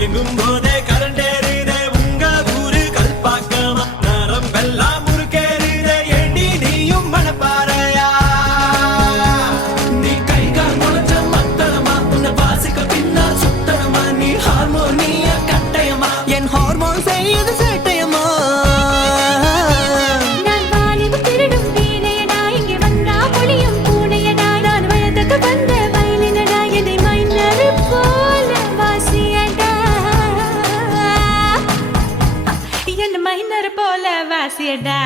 நெருங்கும் போதே கரண்டேறுதே உங்க ஊரு கல்பாக்கமா நரம்பெல்லாம் முறுக்கேறுதே ஏண்டி நீயும் மனப்பாறையா நீ கை கால் முளைச்ச மத்தளமா உன்னை வாசிக்க பின்னால் சுத்தனமா நீ ஹார்மோனிய கட்டயமா என் ஹார்மோன் செய்யுது சேட்டையம்மா நான் வாலிபு திருடும் வீணையடா இங்கே வந்தா பொழியும் பூனையடா நான் வயதுக்கு வந்த வயலினடா என்னை மைனரு போல வாசியடா என்ன மைனர் போல வாசியடா